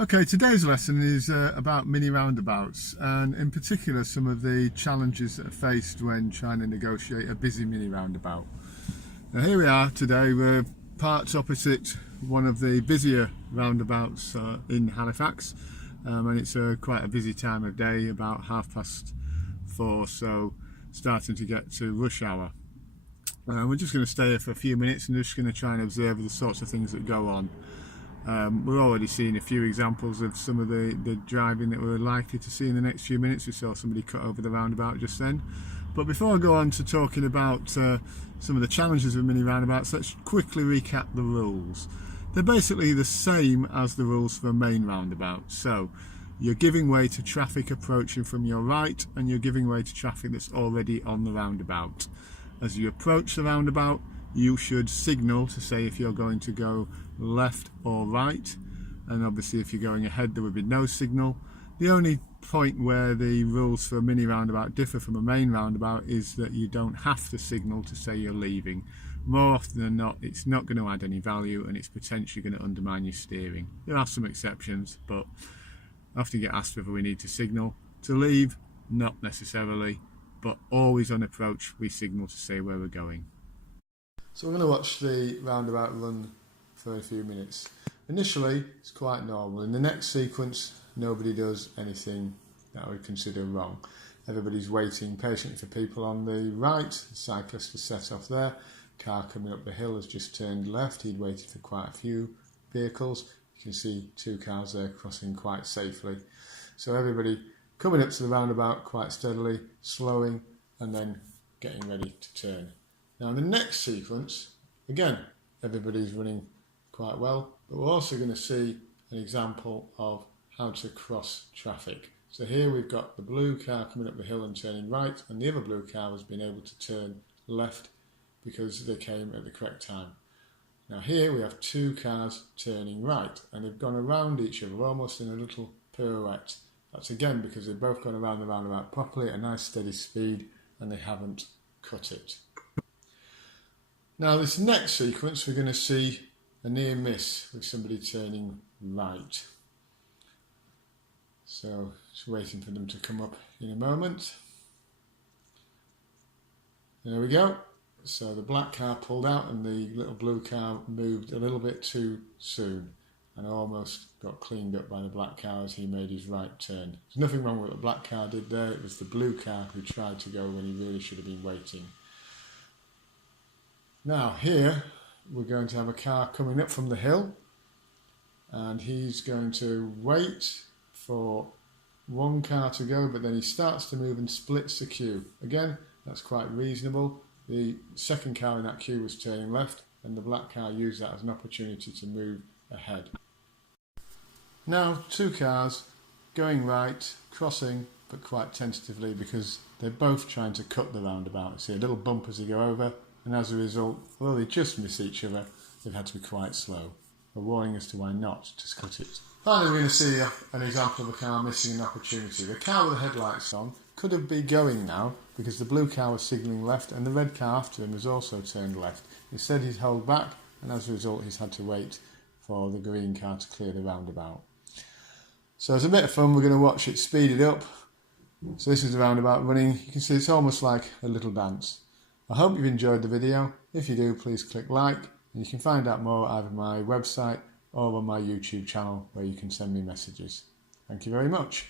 Okay, today's lesson is about mini roundabouts, and in particular some of the challenges that are faced when trying to negotiate a busy mini roundabout. Now here we are today, we're parked opposite one of the busier roundabouts in Halifax, and it's quite a busy time of day, about 4:30, so starting to get to rush hour. We're just going to stay here for a few minutes and just going to try and observe the sorts of things that go on. We're already seeing a few examples of some of the driving that we're likely to see in the next few minutes. We saw somebody cut over the roundabout just then. But before I go on to talking about some of the challenges of mini roundabouts, let's quickly recap the rules. They're basically the same as the rules for a main roundabout. So you're giving way to traffic approaching from your right, and you're giving way to traffic that's already on the roundabout. As you approach the roundabout, you should signal to say if you're going to go left or right, and obviously if you're going ahead there would be no signal. The only point where the rules for a mini roundabout differ from a main roundabout is that you don't have to signal to say you're leaving. More often than not, it's not going to add any value and it's potentially going to undermine your steering. There are some exceptions, but I often get asked whether we need to signal to leave. Not necessarily, but always on approach we signal to say where we're going. So we're going to watch the roundabout run for a few minutes. Initially it's quite normal. In the next sequence nobody does anything that I would consider wrong. Everybody's waiting patiently for people on the right. The cyclist has set off there. Car coming up the hill has just turned left. He'd waited for quite a few vehicles. You can see two cars there crossing quite safely. So everybody coming up to the roundabout quite steadily, slowing and then getting ready to turn. Now in the next sequence, again, everybody's running quite well, but we're also going to see an example of how to cross traffic. So here we've got the blue car coming up the hill and turning right, and the other blue car has been able to turn left because they came at the correct time. Now here we have two cars turning right, and they've gone around each other almost in a little pirouette. That's again because they've both gone around the roundabout properly at a nice steady speed and they haven't cut it. Now this next sequence we're going to see a near miss with somebody turning right. So just waiting for them to come up in a moment. There we go. So the black car pulled out and the little blue car moved a little bit too soon and almost got cleaned up by the black car as he made his right turn. There's nothing wrong with what the black car did there. It was the blue car who tried to go when he really should have been waiting. Now here we're going to have a car coming up from the hill, and he's going to wait for one car to go, but then he starts to move and splits the queue. Again, that's quite reasonable. The second car in that queue was turning left and the black car used that as an opportunity to move ahead. Now two cars going right, crossing, but quite tentatively because they're both trying to cut the roundabout. See a little bump as they go over, and as a result, although they just miss each other, they've had to be quite slow. A warning as to why not to cut it. Finally, we're going to see an example of a car missing an opportunity. The car with the headlights on could have been going now because the blue car was signalling left and the red car after him has also turned left. Instead he's held back, and as a result he's had to wait for the green car to clear the roundabout. So it's a bit of fun. We're going to watch it speeded up. So this is the roundabout running. You can see it's almost like a little dance. I hope you've enjoyed the video. If you do, please click like, and you can find out more either on my website or on my YouTube channel where you can send me messages. Thank you very much.